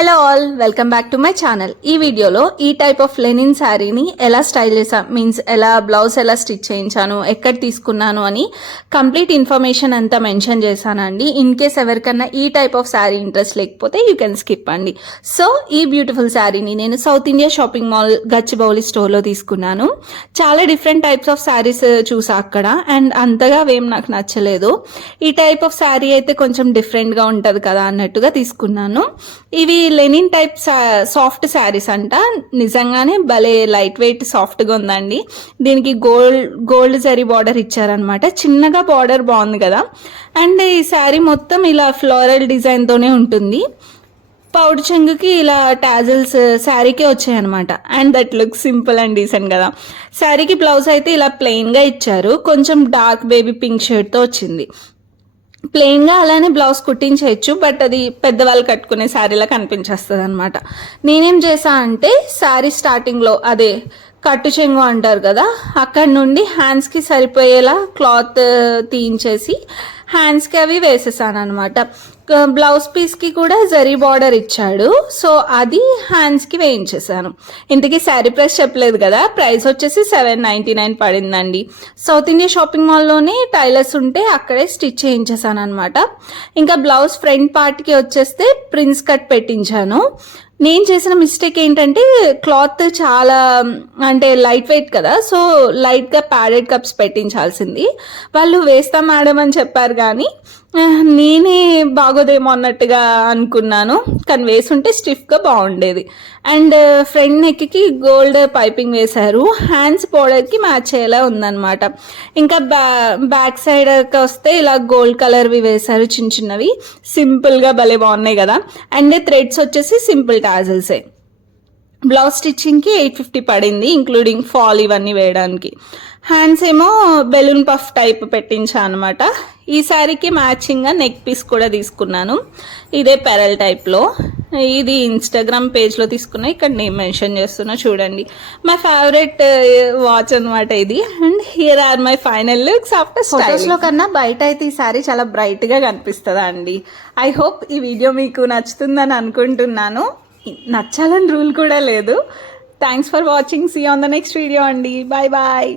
Hello all welcome back to my channel ఈ వీడియోలో ఈ టైప్ ఆఫ్ లెనిన్ శారీని ఎలా స్టైల్ చేసా మీన్స్ ఎలా బ్లౌజ్ ఎలా స్టిచ్ చేయించాను? ఎక్కడ తీసుకున్నాను? అని కంప్లీట్ ఇన్ఫర్మేషన్ అంతా మెన్షన్ చేశానండి. ఇన్ కేస్ ఎవరికన్నా ఈ టైప్ ఆఫ్ శారీ ఇంట్రెస్ట్ లేకపోతే యూ కెన్ స్కిప్ అండి. సో ఈ బ్యూటిఫుల్ శారీని నేను south India shopping mall Gachibowli స్టోర్లో తీసుకున్నాను. చాలా డిఫరెంట్ టైప్స్ ఆఫ్ శారీస్ చూసా అక్కడ. అండ్ అంతగా అవేం నాకు నచ్చలేదు. ఈ టైప్ ఆఫ్ శారీ అయితే కొంచెం డిఫరెంట్గా ఉంటుంది కదా అన్నట్టుగా తీసుకున్నాను. ఇవి లెనిన్ టైప్ సాఫ్ట్ శారీస్ అంట. నిజంగానే భలే లైట్ వెయిట్ సాఫ్ట్గా ఉందండి. దీనికి గోల్డ్ గోల్డ్ జరీ బార్డర్ ఇచ్చారనమాట చిన్నగా బార్డర్ బాగుంది కదా. అండ్ ఈ శారీ మొత్తం ఇలా ఫ్లోరల్ డిజైన్తోనే ఉంటుంది. పౌడ్ చెంగుకి ఇలా టాజల్స్ శారీకే వచ్చాయన్నమాట. And that look simple and decent కదా. శారీకి బ్లౌజ్ అయితే ఇలా ప్లెయిన్గా ఇచ్చారు. కొంచెం డార్క్ బేబీ పింక్ షేడ్తో వచ్చింది. ప్లెయిన్గా అలానే బ్లౌజ్ కుట్టించవచ్చు బట్ అది పెద్దవాళ్ళు కట్టుకునే శారీలా కనిపించేస్తుంది అనమాట నేనేం చేసా అంటే శారీ స్టార్టింగ్లో అదే కట్టు చెంగు అంటారు కదా అక్కడ నుండి హ్యాండ్స్కి సరిపోయేలా క్లాత్ తీయించేసి హ్యాండ్స్కి అవి వేసేసాను అనమాట బ్లౌజ్ పీస్కి కూడా జరీ బార్డర్ ఇచ్చాడు. సో అది హ్యాండ్స్కి వేయించేసాను ఇంతకీ శారీ ప్రైస్ చెప్పలేదు కదా. ప్రైస్ వచ్చేసి సెవెన్ నైంటీ నైన్ పడిందండి. సౌత్ ఇండియా షాపింగ్ మాల్లోనే టైలర్స్ ఉంటే అక్కడే స్టిచ్ చేయించేసాను అనమాట ఇంకా బ్లౌజ్ ఫ్రంట్ పార్ట్కి వచ్చేస్తే ప్రిన్స్ కట్ పెట్టించాను. నేను చేసిన మిస్టేక్ ఏంటంటే క్లాత్ చాలా అంటే లైట్ వెయిట్ కదా. సో లైట్గా ప్యాడెడ్ కప్స్ పెట్టించాల్సింది. వాళ్ళు వేస్తాం మేడం అని చెప్పారు కానీ నేనే బాగోదేమో అన్నట్టుగా అనుకున్నాను. కానీ వేసుంటే స్టిఫ్గా బాగుండేది. అండ్ ఫ్రంట్ నెక్కి గోల్డ్ పైపింగ్ వేశారు. హ్యాండ్స్ పౌడర్కి మ్యాచ్ అయ్యేలా ఉందన్నమాట. ఇంకా బ్యా బ్యాక్ సైడ్కి వస్తే ఇలా గోల్డ్ కలర్వి వేశారు చిన్న చిన్నవి. సింపుల్గా భలే బాగున్నాయి కదా. అండ్ థ్రెడ్స్ వచ్చేసి సింపుల్ టాజల్సే. బ్లౌజ్ స్టిచ్చింగ్కి ఎయిట్ ఫిఫ్టీ పడింది ఇంక్లూడింగ్ ఫాల్ ఇవన్నీ వేయడానికి. హ్యాండ్స్ ఏమో బెలూన్ పఫ్ టైప్ పెట్టించా అనమాట ఈ శారీకి మ్యాచింగ్గా నెక్ పీస్ కూడా తీసుకున్నాను. ఇదే పెరల్ టైప్లో ఇది ఇన్స్టాగ్రామ్ పేజ్లో తీసుకున్నా ఇక్కడ నేను మెన్షన్ చేస్తున్నా చూడండి. మై ఫేవరెట్ వాచ్ అనమాట ఇది. And here are my final looks after ఫొటోస్లో కన్నా బయట అయితే ఈ శారీ చాలా బ్రైట్గా కనిపిస్తుందా అండి? ఐ హోప్ ఈ వీడియో మీకు నచ్చుతుందని అనుకుంటున్నాను. నచ్చాలని రూల్ కూడా లేదు. Thanks for watching see on the next video అండి. Bye bye